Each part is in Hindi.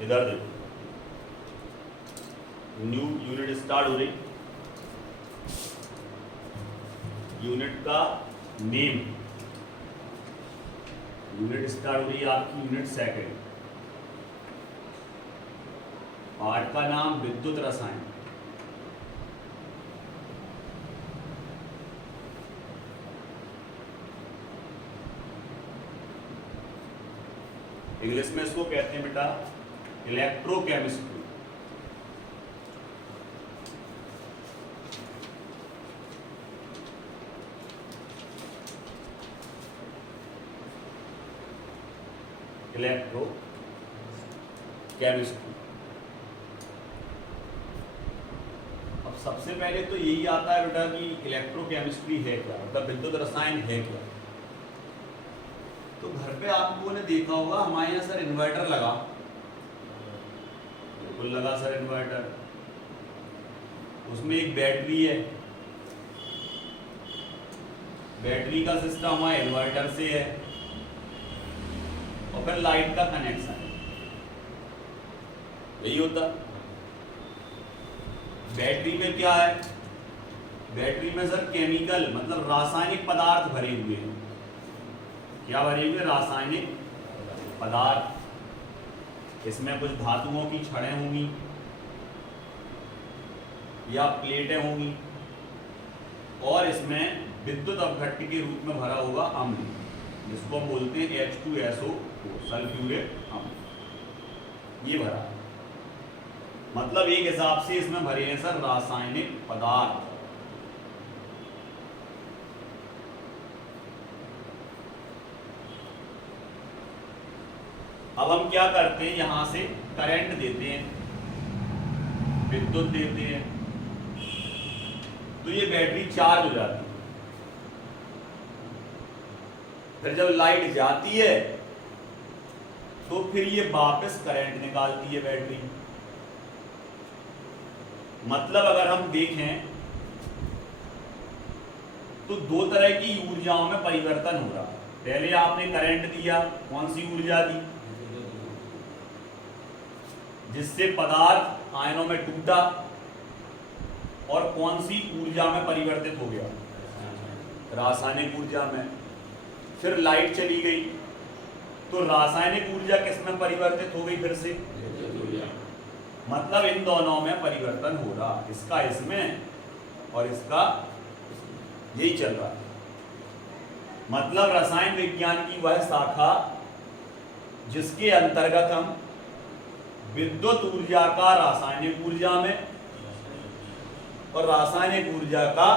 इधर देखो, न्यू यूनिट स्टार्ट हो रही, यूनिट का नेम, यूनिट स्टार्ट हो रही है आपकी यूनिट सेकंड, पार्ट का नाम विद्युत रसायन। इंग्लिश में इसको कहते हैं बेटा इलेक्ट्रोकेमिस्ट्री। इलेक्ट्रोकेमिस्ट्री। अब सबसे पहले तो यही आता है बेटा कि इलेक्ट्रोकेमिस्ट्री है क्या, मतलब विद्युत रसायन है क्या। तो घर पे आप लोगों ने देखा होगा हमारे यहाँ सर इन्वर्टर लगा, बिल्कुल लगा सर इन्वर्टर, उसमें एक बैटरी है, बैटरी का सिस्टम हमारे इन्वर्टर से है, और फिर लाइट का कनेक्शन है, यही होता। बैटरी में क्या है, बैटरी में सर केमिकल मतलब रासायनिक पदार्थ भरे हुए हैं। क्या भरे हुए? रासायनिक पदार्थ। इसमें कुछ धातुओं की छड़ें होंगी या प्लेटें होंगी, और इसमें विद्युत अपघट्य के रूप में भरा होगा अम्ल, जिसको हम बोलते हैं H2SO, सल्फ्यूरिक अम्ल। ये भरा, मतलब एक हिसाब से इसमें भरे हैं सर रासायनिक पदार्थ। अब हम क्या करते हैं, यहां से करंट देते हैं, विद्युत देते हैं, तो ये बैटरी चार्ज हो जाती है। फिर जब लाइट जाती है तो फिर ये वापस करंट निकालती है बैटरी। मतलब अगर हम देखें तो दो तरह की ऊर्जाओं में परिवर्तन हो रहा है। पहले आपने करंट दिया, कौन सी ऊर्जा दी? जिससे पदार्थ आयनों में टूटा, और कौन सी ऊर्जा में परिवर्तित हो गया? रासायनिक ऊर्जा में। फिर लाइट चली गई तो रासायनिक ऊर्जा किस में परिवर्तित हो गई? फिर से। मतलब इन दोनों में परिवर्तन हो रहा, इसका इसमें और इसका यही चल रहा है। मतलब रसायन विज्ञान की वह शाखा जिसके अंतर्गत हम विद्युत ऊर्जा का रासायनिक ऊर्जा में और रासायनिक ऊर्जा का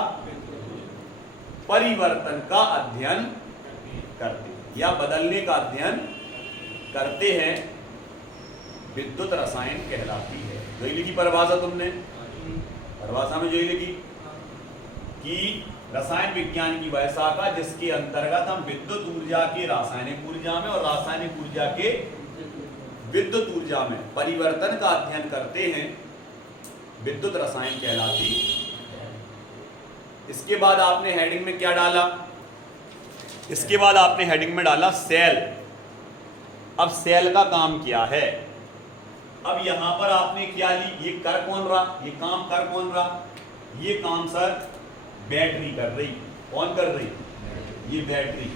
परिवर्तन का अध्ययन करते हैं या बदलने का अध्ययन करते हैं, विद्युत रसायन कहलाती है। जो लिखी परिभाषा तुमने, परिभाषा में जो लिखी कि रसायन विज्ञान की वह शाखा जिसके अंतर्गत हम विद्युत ऊर्जा के रासायनिक ऊर्जा में और रासायनिक ऊर्जा के विद्युत ऊर्जा में परिवर्तन का अध्ययन करते हैं, विद्युत रसायन कहलाती है। इसके बाद आपने हेडिंग में क्या डाला? इसके बाद आपने हेडिंग में डाला सेल। अब सेल का काम क्या है? अब यहां पर आपने क्या ली? ये कर कौन रहा? ये काम कर कौन रहा? ये काम सर बैटरी कर रही। कौन कर रही? ये बैटरी।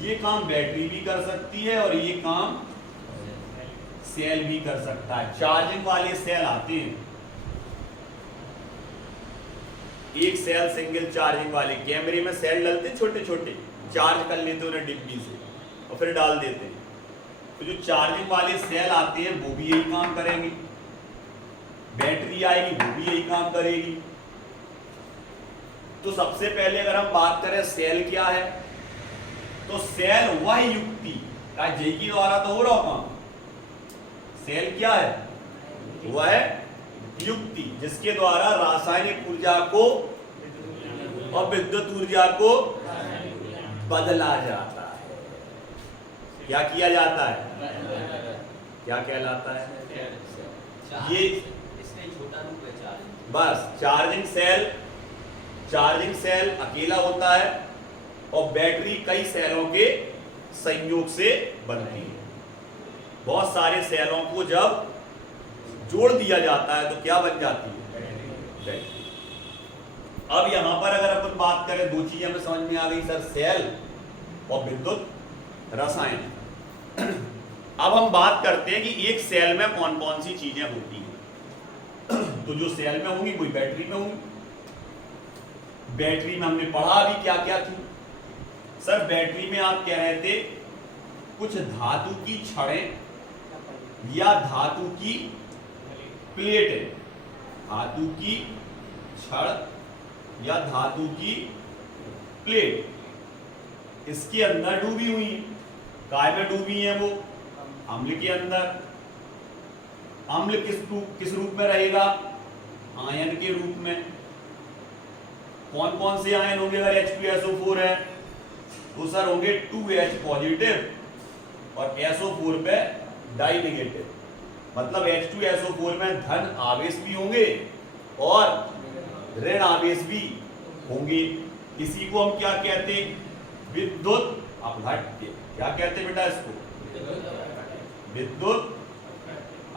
ये काम बैटरी भी कर सकती है और ये काम सेल भी कर सकता है। चार्जिंग वाले सेल आते हैं, एक सेल सिंगल चार्जिंग वाले, कैमरे में सेल डलते छोटे छोटे, चार्ज कर लेते उन्हें डिब्बी से और फिर डाल देते हैं। तो जो चार्जिंग वाले सेल आते हैं वो भी यही काम करेंगे, बैटरी आएगी वो भी यही काम करेगी। तो सबसे पहले अगर हम बात करें सेल क्या है, तो सेल वह युक्ति का जे की द्वारा तो हो रहा काम। सेल क्या है? वह युक्ति जिसके द्वारा रासायनिक ऊर्जा को और विद्युत ऊर्जा को बदला जाता है। क्या किया जाता है? क्या कहलाता है? ये छोटा रूप है चार्जिंग। बस चार्जिंग सेल, चार्जिंग सेल अकेला होता है और बैटरी कई सेलों के संयोग से बनती है। बहुत सारे सेलों को जब जोड़ दिया जाता है तो क्या बन जाती है, बैटरी। अब यहां पर अगर अपन बात करें, दो चीजें हमें समझ में आ गई सर, सेल और विद्युत रसायन। अब हम बात करते हैं कि एक सेल में कौन कौन सी चीजें होती हैं। तो जो सेल में होंगी वही बैटरी में होंगी। बैटरी में हमने पढ़ा अभी क्या क्या थी सर। बैटरी में आप कह रहे थे कुछ धातु की छड़ें या धातु की प्लेटें, धातु की छड़ या धातु की प्लेट इसके अंदर डूबी हुई है। काय में डूबी है वो, अम्ल के अंदर। अम्ल किस रूप में रहेगा, आयन के रूप में। कौन कौन से आयन होंगे अगर H2SO4 है तो सर होंगे 2H पॉजिटिव और SO4 पे डाई नेगेटिव। मतलब H2SO4 में धन आवेश भी होंगे और ऋण आवेश भी होंगे। इसी को हम क्या कहते हैं, विद्युत अपघट्य। क्या कहते हैं बेटा इसको, विद्युत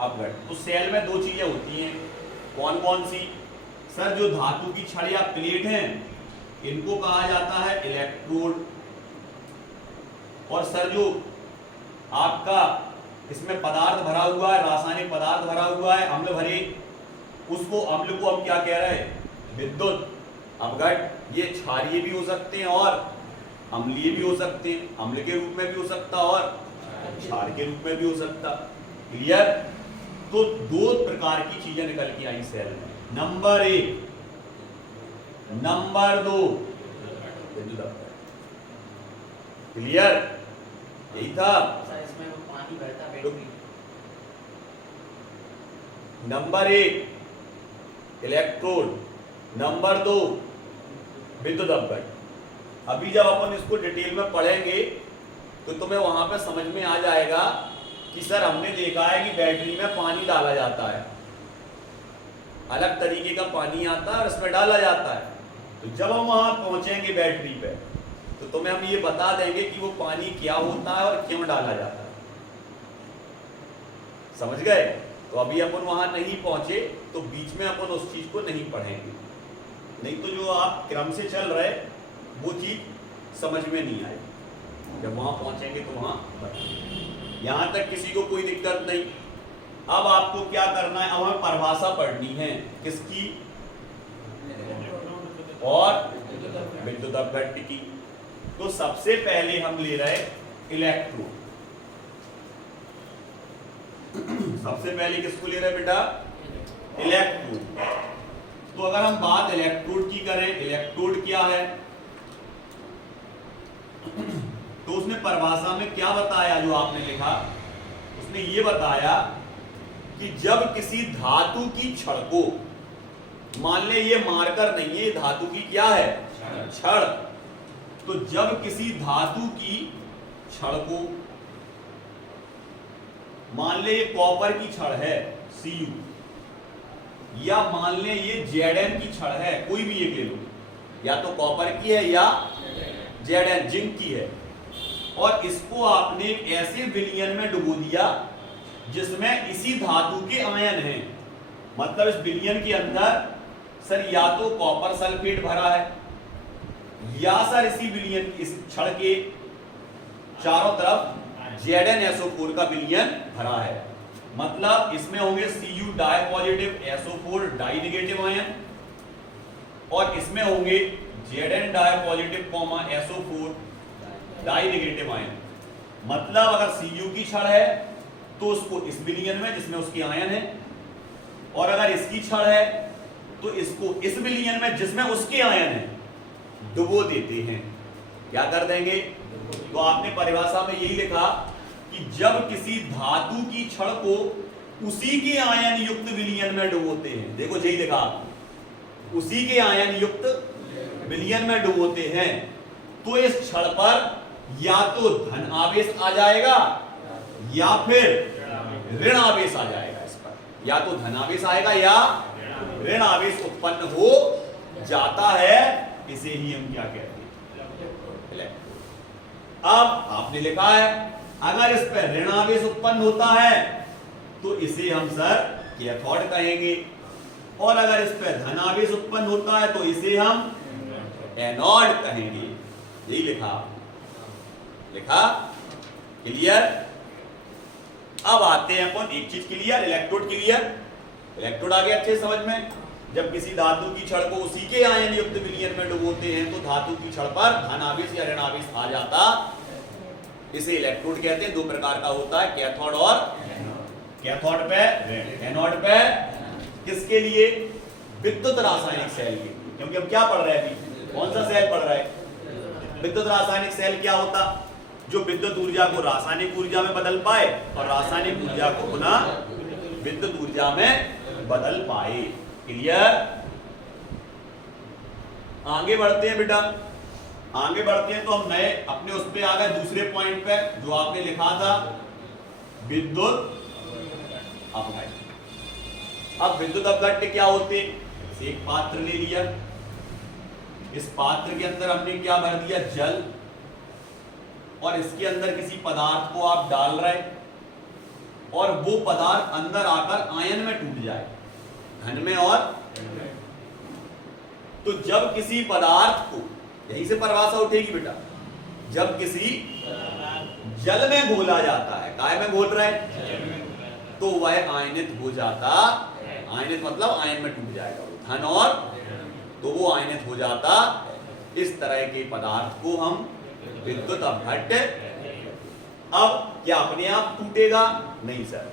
अपघट्य। तो सेल में दो चीजें होती हैं, कौन कौन सी सर। जो धातु की छड़ या प्लेट हैं इनको कहा जाता है इलेक्ट्रोड। और सर जो आपका इसमें पदार्थ भरा हुआ है, रासायनिक पदार्थ भरा हुआ है, अम्ल भरे, उसको अम्ल को हम क्या कह रहे हैं, विद्युत अपघट्य। ये क्षारीय भी हो सकते हैं और अम्लीय भी हो सकते हैं। अम्ल के रूप में भी हो सकता और क्षार के रूप में भी हो सकता। क्लियर। तो दो प्रकार की चीजें निकल के आई सेल में, नंबर 1, नंबर 2 विद्युत अपघट्य। क्लियर, यही था। इसमें वो पानी भरता बैटरी। नंबर 1 इलेक्ट्रोड, नंबर 2 विद्युत अपघट्य। अभी जब अपन इसको डिटेल में पढ़ेंगे तो तुम्हें वहां पे समझ में आ जाएगा कि सर हमने देखा है कि बैटरी में पानी डाला जाता है, अलग तरीके का पानी आता है और इसमें डाला जाता है। तो जब हम वहां पहुंचेंगे बैटरी पे तो तुम्हें हम ये बता देंगे कि वो पानी क्या होता है और क्यों डाला जाता है। समझ गए। तो अभी अपन वहां नहीं पहुंचे तो बीच में अपन उस चीज को नहीं पढ़ेंगे, नहीं तो जो आप क्रम से चल रहे वो चीज समझ में नहीं आएगी। जब वहां पहुंचेंगे तो वहां बताएंगे। यहां तक किसी को कोई दिक्कत नहीं। अब आपको क्या करना है, अब हमें परिभाषा पढ़नी है किसकी, और विद्युत अपघट्य की। तो सबसे पहले हम ले रहे इलेक्ट्रोड। सबसे पहले किसको ले रहे बेटा, इलेक्ट्रोड। तो अगर हम बात इलेक्ट्रोड की करें, इलेक्ट्रोड क्या है, तो उसने परिभाषा में क्या बताया, जो आपने लिखा उसने ये बताया कि जब किसी धातु की छड़ को, मान ले ये मार्कर नहीं है, धातु की क्या है, छड़। तो जब किसी धातु की छड़ को, मान ले ये कॉपर की छड़ है Cu, या मान ले ये Zn की छड़ है, कोई भी एक ले लो, या तो कॉपर की है या Zn जिंक की है, और इसको आपने ऐसे विलयन में डुबो दिया जिसमें इसी धातु के आयन हैं। मतलब इस विलयन के अंदर सर या तो कॉपर सल्फेट भरा है या सर इसी विलयन, इस छड़ के चारों तरफ ZnSO4 का विलयन भरा है। मतलब इसमें होंगे Cu di positive, SO4 di negative ion, और इसमें होंगे Zn di positive, SO4 di negative ion. मतलब अगर Cu की छड़ है तो उसको इस विलयन में जिसमें उसके आयन है, और अगर इसकी छड़ है तो इसको इस विलयन में जिसमें उसके आयन है डुबो देते हैं। क्या कर देंगे, तो आपने परिभाषा में यही लिखा कि जब किसी धातु की छड़ को उसी के आयन युक्त विलयन में डुबोते हैं, देखो यही लिखा, उसी के आयन युक्त विलयन में डुबोते हैं, तो इस छड़ पर या तो धन आवेश आ जाएगा या फिर ऋण आवेश आ जाएगा। इस पर या तो धन आवेश आएगा या ऋण आवेश उत्पन्न हो जाता है। इसे ही हम क्या कहते हैं, इलेक्ट्रोड। अब आपने लिखा है अगर इस पर ऋण आवेश उत्पन्न होता है तो इसे हम सर कैथोड कहेंगे, और अगर इस पर धन आवेश उत्पन्न होता है तो इसे हम एनोड कहेंगे। यही लिखा क्लियर। अब आते हैं अपन एक चीज क्लियर, इलेक्ट्रोड क्लियर। इलेक्ट्रोड आ गया अच्छे समझ में। जब किसी धातु की छड़ को उसी के आयन युक्त विलयन में डुबोते हैं तो धातु की छड़ पर धन आवेश या ऋण आवेश आ जाता, इसे इलेक्ट्रोड कहते हैं। दो प्रकार का होता है, कैथोड और कैथोड पे एनोड पे। किसके लिए? विद्युत रासायनिक सेल के लिए। क्योंकि हम क्या पढ़ रहे हैं अभी, कौन सा सेल पढ़ रहे हैं? विद्युत रासायनिक सेल क्या होता? जो विद्युत ऊर्जा को रासायनिक ऊर्जा में बदल पाए और रासायनिक ऊर्जा को पुनः विद्युत ऊर्जा में बदल पाए। क्लियर। आगे बढ़ते हैं बेटा, आगे बढ़ते हैं तो हम नए अपने उस पे आ गए दूसरे पॉइंट पे जो आपने लिखा था, विद्युत अपघट्य। अब विद्युत अपघट्य क्या होते? एक पात्र ले लिया, इस पात्र के अंदर हमने क्या भर दिया? जल, और इसके अंदर किसी पदार्थ को आप डाल रहे और वो पदार्थ अंदर आकर आयन में टूट जाए, धन में और। तो जब किसी पदार्थ को, यहीं से परिभाषा उठेगी बेटा, जब किसी जल में घोला जाता है, काय में घोल रहा है, तो वह आयनित हो जाता। आयनित मतलब आयन में टूट जाएगा वो, धन और, तो वो आयनित हो जाता। इस तरह के पदार्थ को हम विद्युत अपघट्य। अब क्या अपने आप टूटेगा? नहीं सर,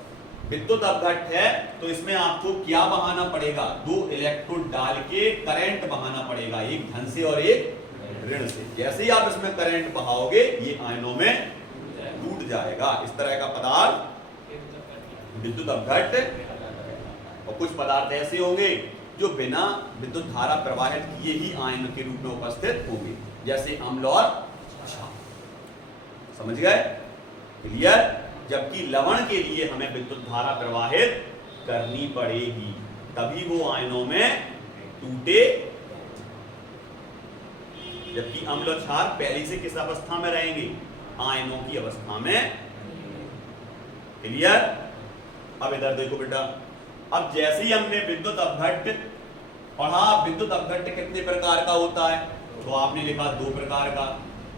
विद्युत अपघट्य है तो इसमें आपको क्या बहाना पड़ेगा? दो इलेक्ट्रोड डाल के करंट बहाना पड़ेगा, एक धन से और एक ऋण से। जैसे ही आप इसमें करंट बहाओगे ये आयनों में टूट जाएगा। इस तरह का पदार्थ विद्युत अपघट्य। और कुछ पदार्थ ऐसे होंगे जो बिना विद्युत धारा प्रवाहित किए ही आयन के रूप में उपस्थित होंगे, जैसे अम्ल और क्षार। समझ गए? क्लियर। जबकि लवण के लिए हमें विद्युत धारा प्रवाहित करनी पड़ेगी, तभी वो आयनों में टूटे। जबकि अम्ल और क्षार पहले से किस अवस्था में रहेंगे? आयनों की अवस्था में। क्लियर। अब इधर देखो बेटा, अब जैसे ही हमने विद्युत अपघट्य पढ़ा, विद्युत अपघट्य कितने प्रकार का होता है? तो आपने लिखा दो प्रकार का,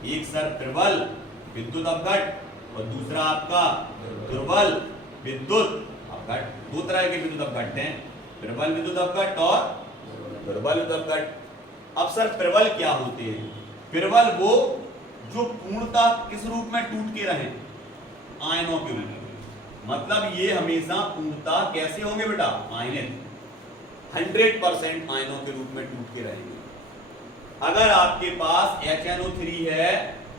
एक सर प्रबल विद्युत अपघट्य और दूसरा आपका दुर्बल विद्युत अपघट्य। दो तरह के विद्युत अपघट्य हैं, प्रबल विद्युत अपघट्य और दुर्बल विद्युत अपघट्य। अब सर प्रबल क्या होते हैं? प्रबल वो जो पूर्णतः किस रूप में टूट के रहे? आयनों के रूप में। मतलब ये हमेशा पूर्णतः कैसे होंगे बेटा? आयनित, 100% आयनों के रूप में टूट के रहेंगे। अगर आपके पास HNO3 है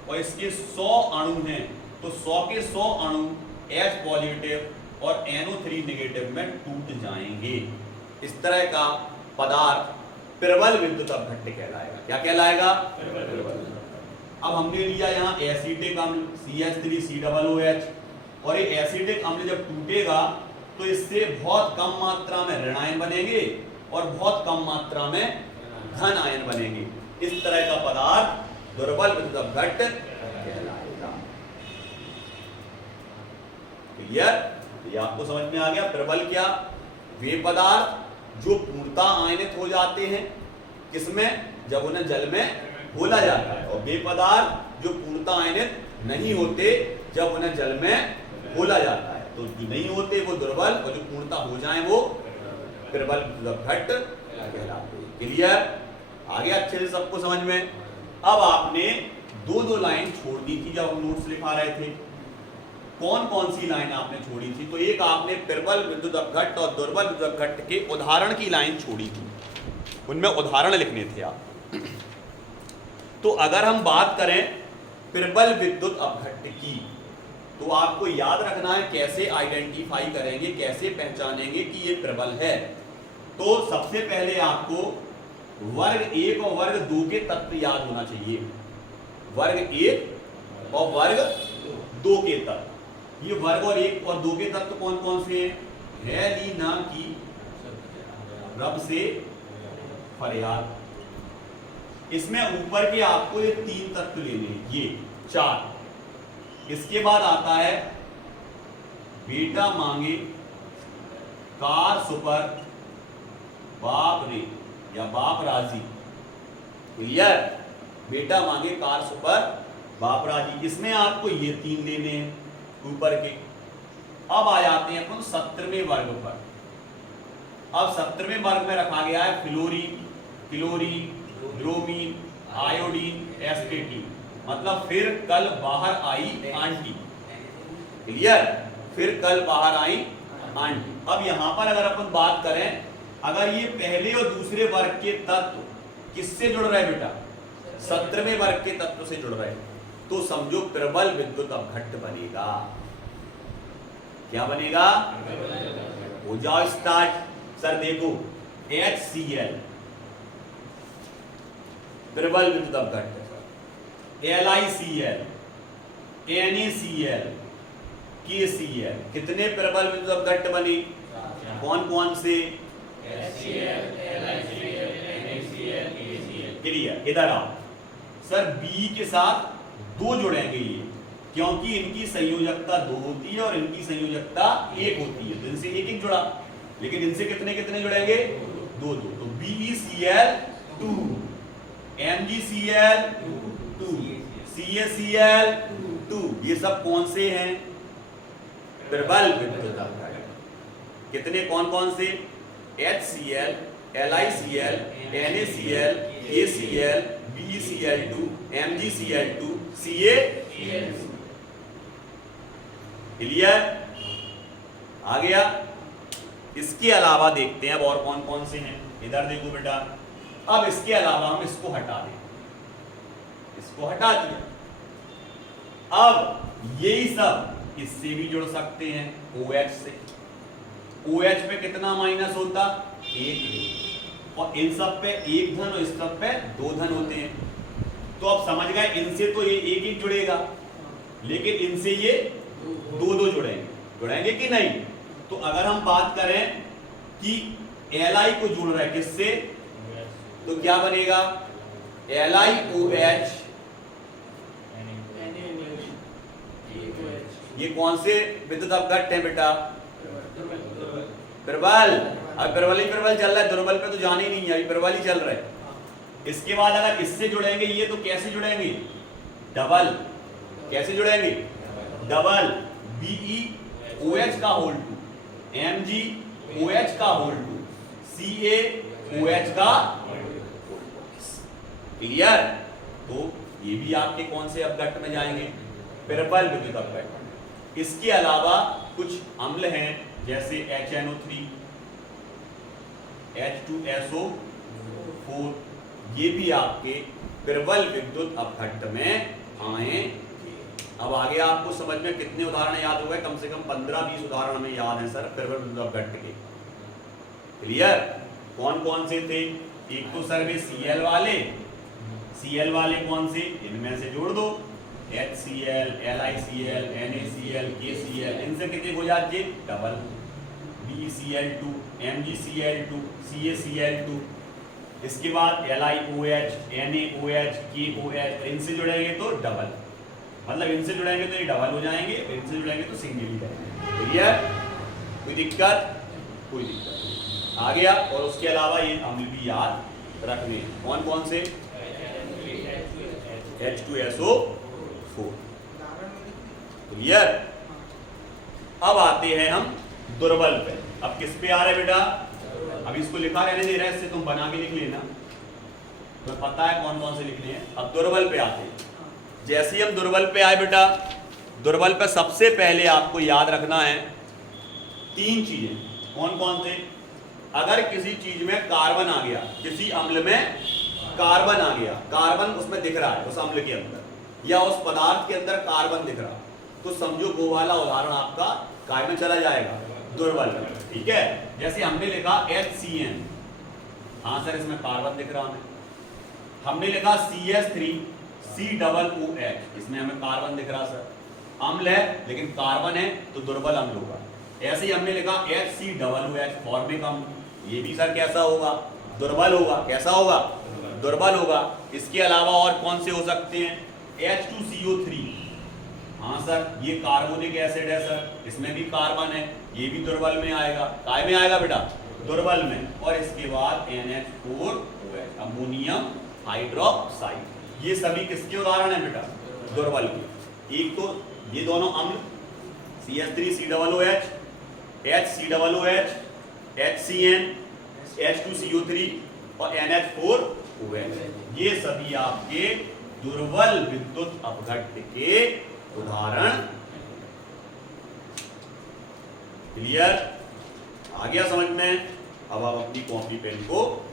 और इसके 100 अणु हैं तो 100 के 100 अणु H पॉजिटिव और NO3 नेगेटिव में टूट जाएंगे। इस तरह का पदार्थ प्रबल विद्युत अपघट्य कहलाएगा। क्या कहलाएगा? अब हमने लिया यहाँ एसिटिक अम्ल CH3COOH, और ये एसिटिक अम्ल जब टूटेगा तो इससे बहुत कम मात्रा में ऋण आयन बनेंगे और बहुत कम मात्रा में धन आयन बनेंगे। इस तरह का पदार्थ दुर्बल विद्युत अपघट्य कहलाएगा। क्लियर? ये आपको समझ में आ गया। प्रबल क्या? वे पदार्थ जो पूर्णतः आयनित हो जाते हैं, किसमें? जब उन्हें जल में घोला जाता है। और वे पदार्थ जो पूर्णतः आयनित नहीं होते जब उन्हें जल में घोला जाता है। तो जो नहीं होते वो दुर्बल, और जो पूर्णतः हो जाए वो प्रबल अपघट्य कहलाते हैं। क्लियर? आगे अच्छे से सबको समझ में। अब आपने दो लाइन छोड़ दी थी जब हम नोट्स लिखा रहे थे। कौन कौन सी लाइन आपने छोड़ी थी? तो एक आपने प्रबल विद्युत अपघट्य और दुर्बल विद्युत अपघट्य के उदाहरण की लाइन छोड़ी थी, उनमें उदाहरण लिखने थे आप। तो अगर हम बात करें प्रबल विद्युत अपघट्य की, तो आपको याद रखना है कैसे आइडेंटिफाई करेंगे, कैसे पहचानेंगे कि ये प्रबल है। तो सबसे पहले आपको वर्ग 1 और वर्ग 2 के तत्व याद होना चाहिए। वर्ग 1 और वर्ग 2 के तत्व। ये वर्ग और 1 और 2 के तत्व कौन कौन से हैं? हेलिना की रब से फरियाद। इसमें ऊपर के आपको ये 3 तत्व लेने हैं, ये 4। इसके बाद आता है बेटा मांगे कार सुपर बाप रे या बाप राजी। क्लियर? बेटा मांगे कार सुपर बाप राजी। इसमें आपको ये 3 लेने हैं ऊपर के। अब आ जाते हैं अपन 17वें वर्ग पर। अब 17वें वर्ग में रखा गया है fluorine, chlorine, bromine, iodine, SPT. मतलब फिर कल बाहर आई आंटी। क्लियर? फिर कल बाहर आई आंटी। अब यहां पर अगर अपन बात करें, अगर ये पहले और दूसरे वर्ग के तत्व किससे जुड़ रहे बेटा? 17वें वर्ग के तत्व से जुड़ रहे, तो समझो प्रबल विद्युत अपघट्ट बनेगा। क्या बनेगा? हो जाओ स्टार्ट। सर देखो, HCl प्रबल विद्युत अपघट्ट, LiCl, NaCl, KCl, कितने प्रबल विद्युत अपघट्ट बने? कौन कौन से? क्लियर? इधर आओ सर, बी के साथ 2 जुड़ेंगे ये, क्योंकि इनकी संयोजकता 2 होती है और इनकी संयोजकता 1 होती है, तो इनसे 1 जुड़ा। लेकिन इनसे कितने कितने जुड़ेंगे? 2 2। तो BeCl 2, MgCl 2, CaCl 2। ये सब कौन से हैं? प्रबल विद्युत अपघट्ट। कितने कौन कौन से? HCl, LiCl, NaCl, KCl, BeCl2, MgCl2, CaCl2। Clear? आ गया? इसके अलावा देखते हैं अब और कौन कौन से हैं। इधर देखो बेटा, अब इसके अलावा हम इसको हटा दें, इसको हटा दिया। अब यही सब इससे भी जुड़ सकते हैं, OH से। OH पे कितना माइनस होता? 1। और इन सब पे 1 धन और इस सब पे 2 धन होते हैं। तो अब समझ गए, इनसे तो ये 1 जुड़ेगा, लेकिन इनसे ये 2 जुड़ेंगे कि नहीं? तो अगर हम बात करें कि Li को जुड़ रहा है किससे, तो क्या बनेगा? LiOH। ये कौन से विद्युत अपघट्ट है बेटा? प्रबल। अब प्रबल ही प्रबल चल रहा है, दुर्बल पे तो जाने ही नहीं है, अभी प्रबल ही चल रहा है। इसके बाद अगर इससे जुड़ेंगे ये, तो कैसे जुड़ेंगे? डबल। कैसे जुड़ेंगे? डबल। BeOH का होल 2, MgOH का होल 2, CaOH का। क्लियर? तो ये भी आपके कौन से अपघट्ट में जाएंगे? प्रबल विद्युत अपघट्ट। इसके अलावा कुछ अम्ल हैं, जैसे HNO3, H2SO4, ये भी आपके प्रबल विद्युत अपघट्ट में आए। अब आगे आपको समझ में कितने उदाहरण याद हो गए? कम से कम 15-20 उदाहरण हमें याद है सर प्रबल विद्युत अपघट्ट के। क्लियर? कौन कौन से थे? एक तो सर वे Cl वाले, Cl वाले कौन से? इनमें से जोड़ दो, HCl, LiCl, NaCl, KCl, इनसे कितने हो जाते? डबल। BeCl2, MgCl2, CaCl2। इसके बाद LiOH, NaOH, KOH, इनसे जुड़ेंगे तो डबल। मतलब इनसे जुड़ेंगे तो ये डबल हो जाएंगे, इनसे जुड़ेंगे तो सिंगल ही रहेंगे। क्लियर? कोई दिक्कत? कोई दिक्कत नहीं। आ गया? और उसके अलावा ये अम्ल भी याद रखने, कौन कौन से? H2SO4। क्लियर? अब आते हैं हम दुर्बल पे। अब किस पे आ रहे बेटा? अब इसको लिखा रहने दे रहा है, इससे तुम बना के लिख लेना, तो पता है कौन कौन से लिखने हैं। अब दुर्बल पे आते हैं। जैसे ही हम दुर्बल पे आए बेटा, दुर्बल पे सबसे पहले आपको याद रखना है 3 चीजें। कौन कौन से? अगर किसी चीज में कार्बन आ गया, किसी अम्ल में कार्बन आ गया, कार्बन उसमें दिख रहा है उस अम्ल के अंदर, या उस पदार्थ के अंदर कार्बन दिख रहा, तो समझो वो वाला उदाहरण आपका काय में चला जाएगा? दुर्बल। ठीक है? जैसे हमने लिखा HCN, हाँ सर इसमें कार्बन दिख रहा हमें। हमने लिखा CS3COOH, इसमें हमें कार्बन दिख रहा सर, अम्ल है लेकिन कार्बन है तो दुर्बल अम्ल होगा। ऐसे ही हमने लिखा HCOOH, फॉर्मिक अम्ल, ये भी सर कैसा होगा? दुर्बल होगा। कैसा होगा? दुर्बल होगा। इसके अलावा और कौन से हो सकते हैं? H2CO3, हाँ सर, ये कार्बोनिक एसिड है सर, इसमें भी कार्बन है, ये भी दुर्बल में आएगा। काय में आएगा बेटा? दुर्बल में। और इसके बाद NH4OH, अमोनियम हाइड्रोक्साइड। ये सभी किसके उदाहरण है बेटा? दुर्बल के। एक तो ये दोनों अम्ल CH3COOH, HCOOH, HCN, H2CO3 और NH4OH, ये सभी आपके दुर्बल विद्युत अपघट्य के उदाहरण। क्लियर? आ गया समझ में? अब आप अपनी कॉपी पेन को